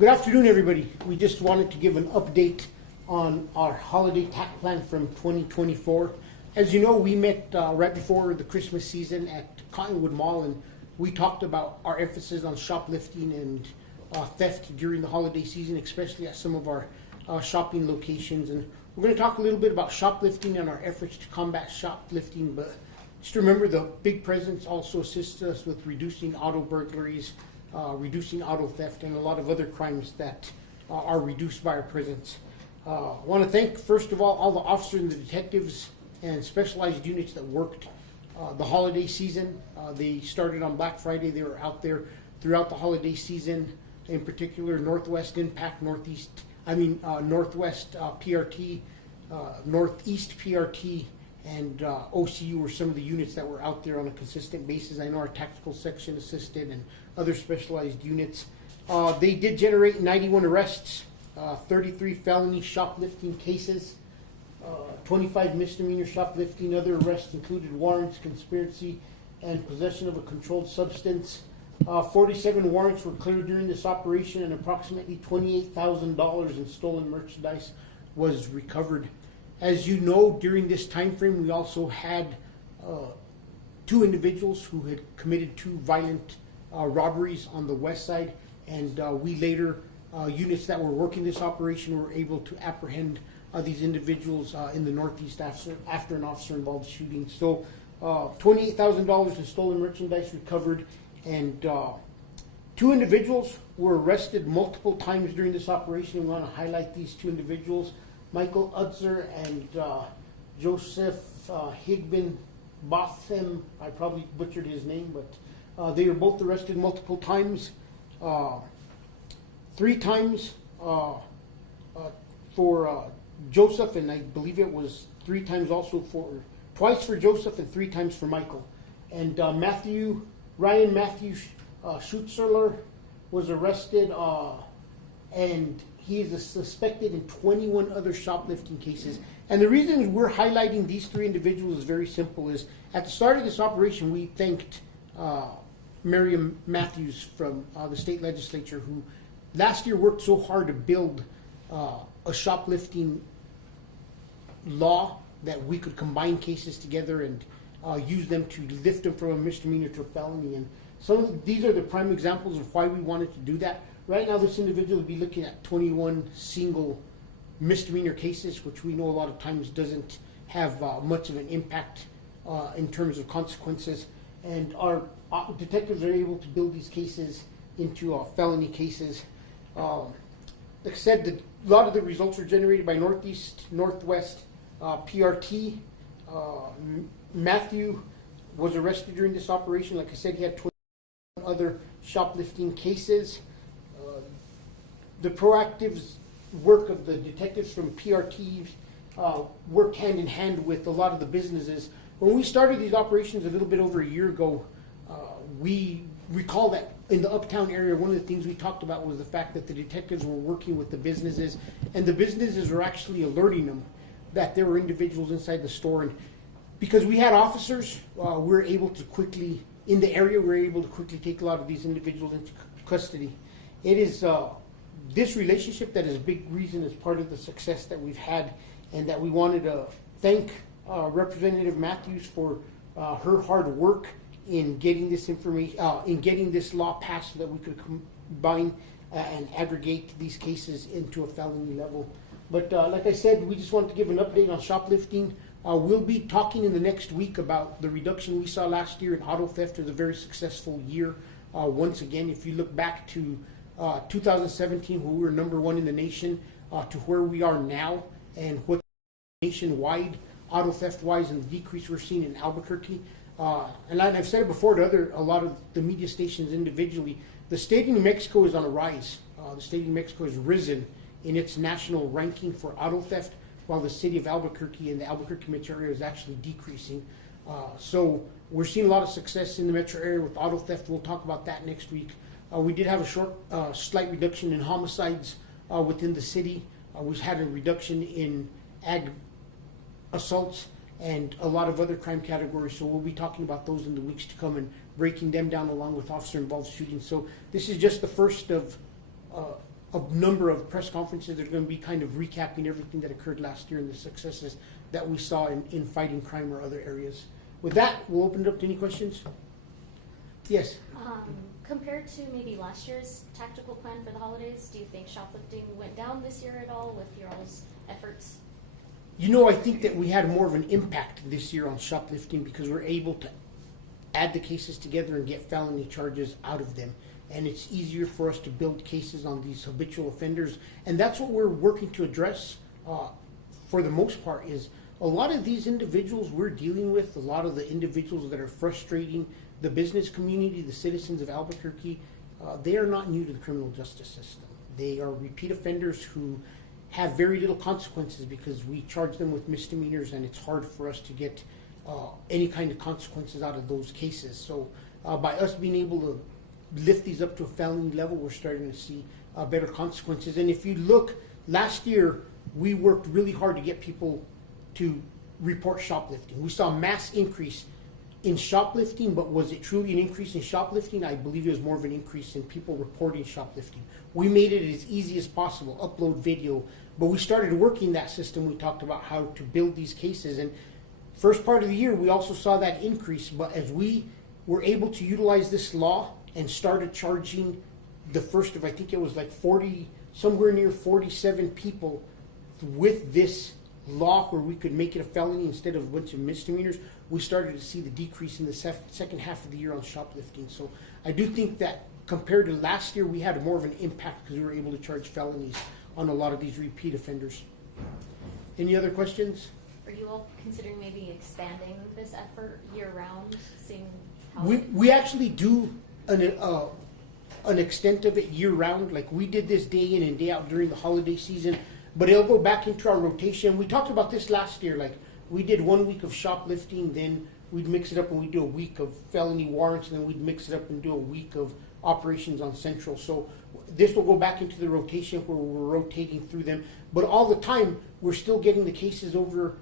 Good afternoon, everybody. We just wanted to give an update on our holiday tack plan from 2024. As you know, we met right before the Christmas season at Cottonwood Mall, and we talked about our emphasis on shoplifting and theft during the holiday season, especially at some of our shopping locations. And we're going to talk a little bit about shoplifting and our efforts to combat shoplifting, but just remember the big presence also assists us with reducing auto burglaries, reducing auto theft, and a lot of other crimes that are reduced by our presence. I want to thank, first of all the officers and the detectives and specialized units that worked the holiday season. They started on Black Friday. They were out there throughout the holiday season, in particular Northwest Impact, Northwest PRT, Northeast PRT, and OCU were some of the units that were out there on a consistent basis. I know our tactical section assisted and other specialized units. They did generate 91 arrests, 33 felony shoplifting cases, 25 misdemeanor shoplifting. Other arrests included warrants, conspiracy, and possession of a controlled substance. 47 warrants were cleared during this operation, and approximately $28,000 in stolen merchandise was recovered. As you know, during this time frame, we also had two individuals who had committed two violent robberies on the west side, and we later, units that were working this operation, were able to apprehend these individuals in the Northeast after an officer-involved shooting. So $28,000 in stolen merchandise recovered, and two individuals were arrested multiple times during this operation. We want to highlight these two individuals, Michael Utzer and Joseph Higbin Botham. I probably butchered his name, but they were both arrested multiple times. 3 times for Joseph, and I believe it was 3 times also twice for Joseph and 3 times for Michael. And Ryan Matthew Schutzerler was arrested, and he is suspected in 21 other shoplifting cases. And the reason we're highlighting these 3 individuals is very simple. Is at the start of this operation, we thanked Miriam Matthews from the state legislature, who last year worked so hard to build a shoplifting law that we could combine cases together and use them to lift them from a misdemeanor to a felony. And these are the prime examples of why we wanted to do that. Right now, this individual will be looking at 21 single misdemeanor cases, which we know a lot of times doesn't have much of an impact in terms of consequences. And our detectives are able to build these cases into felony cases. Like I said, a lot of the results were generated by Northwest PRT. Matthew was arrested during this operation. Like I said, he had 21 other shoplifting cases. The proactive work of the detectives from PRT worked hand in hand with a lot of the businesses. When we started these operations a little bit over a year ago, we recall that in the uptown area, one of the things we talked about was the fact that the detectives were working with the businesses, and the businesses were actually alerting them that there were individuals inside the store. And because we had officers, we were able to quickly, in the area, we were able to quickly take a lot of these individuals into custody. It is this relationship that is a big reason as part of the success that we've had, and that we wanted to thank Representative Matthews for her hard work in getting this information, in getting this law passed so that we could combine and aggregate these cases into a felony level. But like I said, we just wanted to give an update on shoplifting. We'll be talking in the next week about the reduction we saw last year in auto theft. It was a very successful year. Once again, if you look back to 2017, where we were #1 in the nation, to where we are now, and what nationwide auto theft wise, and the decrease we're seeing in Albuquerque. And I've said it before to a lot of the media stations individually, the state of New Mexico is on a rise. The state of New Mexico has risen in its national ranking for auto theft, while the city of Albuquerque and the Albuquerque metro area is actually decreasing. So we're seeing a lot of success in the metro area with auto theft. We'll talk about that next week. We did have a slight reduction in homicides within the city. We've had a reduction in ag assaults and a lot of other crime categories. So we'll be talking about those in the weeks to come and breaking them down along with officer-involved shootings. So this is just the first of a number of press conferences that are going to be kind of recapping everything that occurred last year and the successes that we saw in fighting crime or other areas. With that, we'll open it up to any questions. Yes? Compared to maybe last year's tactical plan for the holidays, do you think shoplifting went down this year at all with your all's efforts? You know, I think that we had more of an impact this year on shoplifting because we're able to add the cases together and get felony charges out of them. And it's easier for us to build cases on these habitual offenders. And that's what we're working to address for the most part is a lot of these individuals we're dealing with, a lot of the individuals that are frustrating the business community, the citizens of Albuquerque, they are not new to the criminal justice system. They are repeat offenders who have very little consequences because we charge them with misdemeanors and it's hard for us to get any kind of consequences out of those cases. So by us being able to lift these up to a felony level, we're starting to see better consequences. And if you look, last year we worked really hard to get people to report shoplifting. We saw a mass increase in shoplifting, but was it truly an increase in shoplifting? I believe it was more of an increase in people reporting shoplifting. We made it as easy as possible, upload video, but we started working that system. We talked about how to build these cases, and first part of the year we also saw that increase, but as we were able to utilize this law and started charging the first of, I think it was like 40, somewhere near 47 people with this law where we could make it a felony instead of a bunch of misdemeanors, we started to see the decrease in the second half of the year on shoplifting. So I do think that compared to last year, we had more of an impact because we were able to charge felonies on a lot of these repeat offenders. Any other questions? Are you all considering maybe expanding this effort year-round, seeing how... We actually do an extent of it year-round. Like we did this day in and day out during the holiday season, but it'll go back into our rotation. We talked about this last year. Like we did 1 week of shoplifting, then we'd mix it up and we'd do a week of felony warrants, and then we'd mix it up and do a week of operations on Central. So this will go back into the rotation where we're rotating through them. But all the time, we're still getting the cases over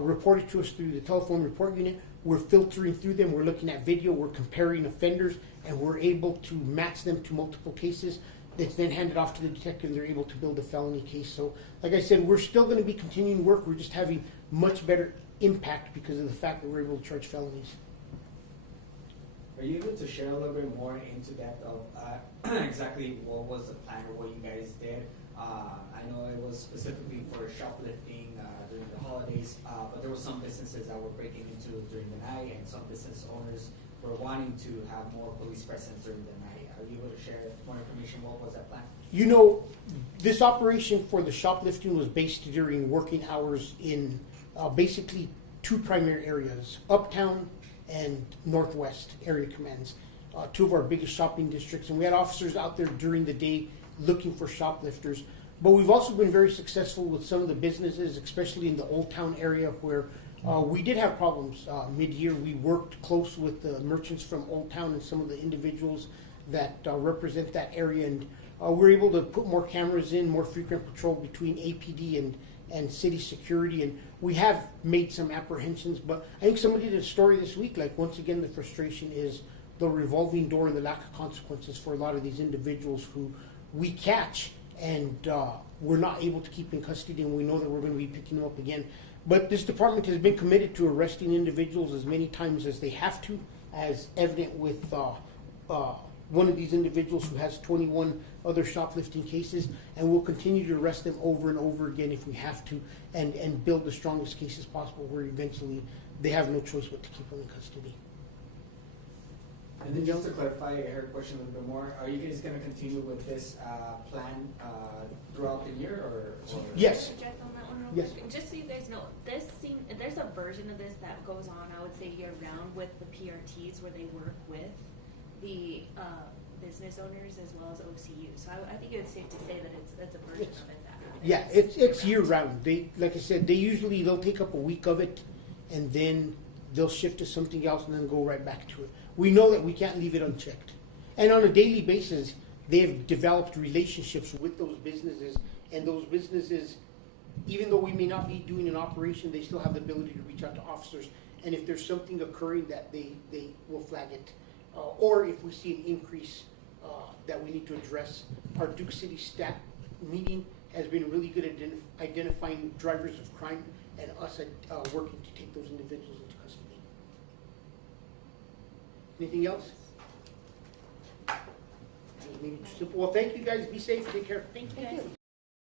reported to us through the telephone report unit. We're filtering through them. We're looking at video. We're comparing offenders, and we're able to match them to multiple cases. That's then handed off to the detective, and they're able to build a felony case. So, like I said, we're still going to be continuing work. We're just having much better impact because of the fact that we're able to charge felonies. Are you able to share a little bit more into depth of exactly what was the plan or what you guys did? I know it was specifically for shoplifting during the holidays, but there were some businesses that were breaking into during the night, and some business owners were wanting to have more police presence during the night. Are you able to share more information? What was that plan? You know, this operation for the shoplifting was based during working hours in basically two primary areas, Uptown and Northwest area commands, two of our biggest shopping districts. And we had officers out there during the day looking for shoplifters. But we've also been very successful with some of the businesses, especially in the Old Town area where we did have problems mid-year. We worked close with the merchants from Old Town and some of the individuals that represent that area, and we're able to put more cameras in, more frequent patrol between APD and city security, and we have made some apprehensions. But I think somebody did a story this week, like once again the frustration is the revolving door and the lack of consequences for a lot of these individuals who we catch and we're not able to keep in custody, and we know that we're going to be picking them up again. But this department has been committed to arresting individuals as many times as they have to, as evident with one of these individuals who has 21 other shoplifting cases, and we'll continue to arrest them over and over again if we have to, and build the strongest cases possible where eventually they have no choice but to keep them in custody. And then just to clarify her question a little bit more, are you guys going to continue with this plan throughout the year, or? Yes. Jeff, on that one real Yes. quick. Just so you guys know, there's a version of this that goes on, I would say, year-round with the PRTs, where they work with the business owners as well as OCU. So I think it's safe to say that it's a version of it that happens. Yeah, it's year-round. They, like I said, they'll take up a week of it, and then they'll shift to something else and then go right back to it. We know that we can't leave it unchecked. And on a daily basis, they have developed relationships with those businesses, and those businesses, even though we may not be doing an operation, they still have the ability to reach out to officers. And if there's something occurring, that they will flag it. Or if we see an increase that we need to address, our Duke City meeting has been really good at identifying drivers of crime and us working to take those individuals into custody. Anything else? Well, thank you guys. Be safe. Take care. Thank you guys.